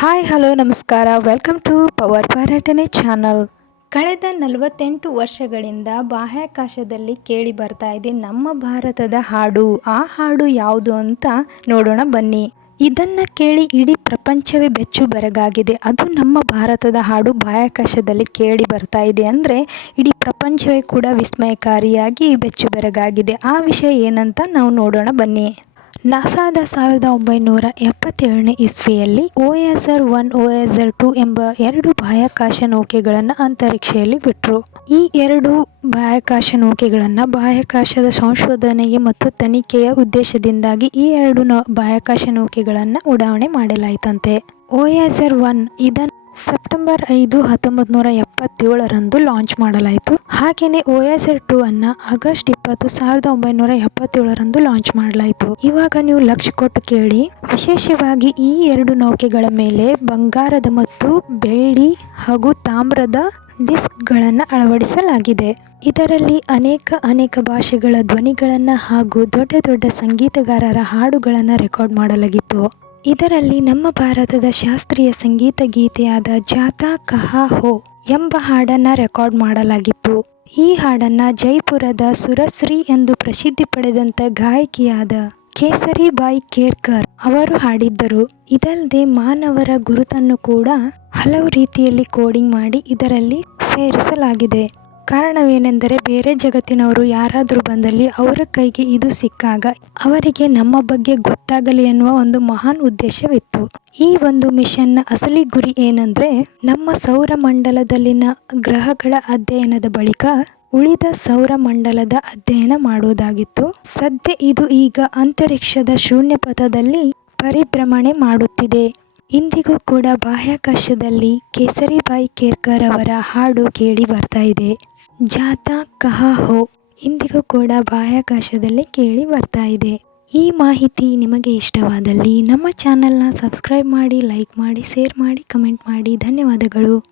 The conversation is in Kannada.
ಹಾಯ್ ಹಲೋ ನಮಸ್ಕಾರ. ವೆಲ್ಕಮ್ ಟು ಪವರ್ ಪರ್ಯಟನೆ ಚಾನಲ್ ಕಳೆದ ನಲವತ್ತೆಂಟು ವರ್ಷಗಳಿಂದ ಬಾಹ್ಯಾಕಾಶದಲ್ಲಿ ಕೇಳಿ ಬರ್ತಾ ಇದೆ ನಮ್ಮ ಭಾರತದ ಹಾಡು. ಆ ಹಾಡು ಯಾವುದು ಅಂತ ನೋಡೋಣ ಬನ್ನಿ. ಇದನ್ನು ಕೇಳಿ ಇಡೀ ಪ್ರಪಂಚವೇ ಬೆಚ್ಚು ಬೆರಗಾಗಿದೆ. ಅದು ನಮ್ಮ ಭಾರತದ ಹಾಡು ಬಾಹ್ಯಾಕಾಶದಲ್ಲಿ ಕೇಳಿ ಬರ್ತಾ ಇದೆ ಅಂದರೆ ಇಡೀ ಪ್ರಪಂಚವೇ ಕೂಡ ವಿಸ್ಮಯಕಾರಿಯಾಗಿ ಬೆಚ್ಚು ಬೆರಗಾಗಿದೆ. ಆ ವಿಷಯ ಏನಂತ ನಾವು ನೋಡೋಣ ಬನ್ನಿ. ನಾಸಾದ ಸಾವಿರದ ಒಂಬೈನೂರ ಎಪ್ಪತ್ತೇಳನೇ ಇಸ್ವಿಯಲ್ಲಿ ಆರ್ ಒನ್ ಓಎಸರ್ ಟು ಎಂಬ ಎರಡು ಬಾಹ್ಯಾಕಾಶ ನೌಕೆಗಳನ್ನು ಅಂತರಿಕ್ಷೆಯಲ್ಲಿ ಬಿಟ್ಟರು ಈ ಎರಡು ಬಾಹ್ಯಾಕಾಶ ನೌಕೆಗಳನ್ನು ಬಾಹ್ಯಾಕಾಶದ ಸಂಶೋಧನೆಗೆ ಮತ್ತು ತನಿಖೆಯ ಉದ್ದೇಶದಿಂದಾಗಿ ಈ ಎರಡು ನೌ ಬಾಹ್ಯಾಕಾಶ ನೌಕೆಗಳನ್ನು ಉಡಾವಣೆ ಮಾಡಲಾಯಿತಂತೆ. ಓಎಸರ್ ಒನ್ ಇದನ್ನು ಸೆಪ್ಟೆಂಬರ್ ಐದು ಹತ್ತೊಂಬತ್ತು ನೂರ ಎಪ್ಪತ್ತೇಳರಂದು ಲಾಂಚ್ ಮಾಡಲಾಯಿತು. ಹಾಗೆಯೇ ಓ ಎಸ್ ಆರ್ ಟೂ ಅನ್ನ ಆಗಸ್ಟ್ ಇಪ್ಪತ್ತು ಸಾವಿರದ ಒಂಬೈನೂರ ಎಪ್ಪತ್ತೇಳರಂದು ಲಾಂಚ್ ಮಾಡಲಾಯಿತು. ಇವಾಗ ನೀವು ಲಕ್ಷ ಕೊಟ್ಟು ಕೇಳಿ. ವಿಶೇಷವಾಗಿ ಈ ಎರಡು ನೌಕೆಗಳ ಮೇಲೆ ಬಂಗಾರದ ಮತ್ತು ಬೆಳ್ಳಿ ಹಾಗೂ ತಾಮ್ರದ ಡಿಸ್ಕ್ಗಳನ್ನು ಅಳವಡಿಸಲಾಗಿದೆ. ಇದರಲ್ಲಿ ಅನೇಕ ಅನೇಕ ಭಾಷೆಗಳ ಧ್ವನಿಗಳನ್ನು ಹಾಗೂ ದೊಡ್ಡ ದೊಡ್ಡ ಸಂಗೀತಗಾರರ ಹಾಡುಗಳನ್ನು ರೆಕಾರ್ಡ್ ಮಾಡಲಾಗಿತ್ತು. ಇದರಲ್ಲಿ ನಮ್ಮ ಭಾರತದ ಶಾಸ್ತ್ರೀಯ ಸಂಗೀತ ಗೀತೆಯಾದ ಜಾತಾ ಕಹಾ ಹೋ ಎಂಬ ಹಾಡನ್ನು ರೆಕಾರ್ಡ್ ಮಾಡಲಾಗಿತ್ತು. ಈ ಹಾಡನ್ನು ಜೈಪುರದ ಸುರಶ್ರೀ ಎಂದು ಪ್ರಸಿದ್ಧಿ ಪಡೆದಂತ ಗಾಯಕಿಯಾದ ಕೇಸರಿಬಾಯಿ ಕೇರ್ಕರ್ ಅವರು ಹಾಡಿದ್ದರು. ಇದಲ್ಲದೆ ಮಾನವರ ಗುರುತನ್ನು ಕೂಡ ಹಲವು ರೀತಿಯಲ್ಲಿ ಕೋಡಿಂಗ್ ಮಾಡಿ ಇದರಲ್ಲಿ ಸೇರಿಸಲಾಗಿದೆ. ಕಾರಣವೇನೆಂದರೆ ಬೇರೆ ಜಗತ್ತಿನವರು ಯಾರಾದರೂ ಬಂದಲ್ಲಿ ಅವರ ಕೈಗೆ ಇದು ಸಿಕ್ಕಾಗ ಅವರಿಗೆ ನಮ್ಮ ಬಗ್ಗೆ ಗೊತ್ತಾಗಲಿ ಎನ್ನುವ ಒಂದು ಮಹಾನ್ ಉದ್ದೇಶವಿತ್ತು. ಈ ಒಂದು ಮಿಷನ್ನ ಅಸಲಿ ಗುರಿ ಏನಂದ್ರೆ ನಮ್ಮ ಸೌರ ಮಂಡಲದಲ್ಲಿನ ಗ್ರಹಗಳ ಅಧ್ಯಯನದ ಬಳಿಕ ಉಳಿದ ಸೌರ ಮಂಡಲದ ಅಧ್ಯಯನ ಮಾಡುವುದಾಗಿತ್ತು. ಸದ್ಯ ಇದು ಈಗ ಅಂತರಿಕ್ಷದ ಶೂನ್ಯ ಪಥದಲ್ಲಿ ಪರಿಭ್ರಮಣೆ ಮಾಡುತ್ತಿದೆ. ಇಂದಿಗೂ ಕೂಡ ಬಾಹ್ಯಾಕಾಶದಲ್ಲಿ ಕೇಸರಿಬಾಯಿ ಕೇರ್ಕರ್ ಅವರ ಹಾಡು ಕೇಳಿ ಬರ್ತಾ ಇದೆ. ಜಾತಾ ಕಹಾ ಹೋ ಇಂದಿಗೂ ಕೂಡ ಬಾಹ್ಯಾಕಾಶದಲ್ಲಿ ಕೇಳಿ ಬರ್ತಾ ಇದೆ. ಈ ಮಾಹಿತಿ ನಿಮಗೆ ಇಷ್ಟವಾದಲ್ಲಿ ನಮ್ಮ ಚಾನಲ್ನ ಸಬ್ಸ್ಕ್ರೈಬ್ ಮಾಡಿ, ಲೈಕ್ ಮಾಡಿ, ಶೇರ್ ಮಾಡಿ, ಕಮೆಂಟ್ ಮಾಡಿ. ಧನ್ಯವಾದಗಳು.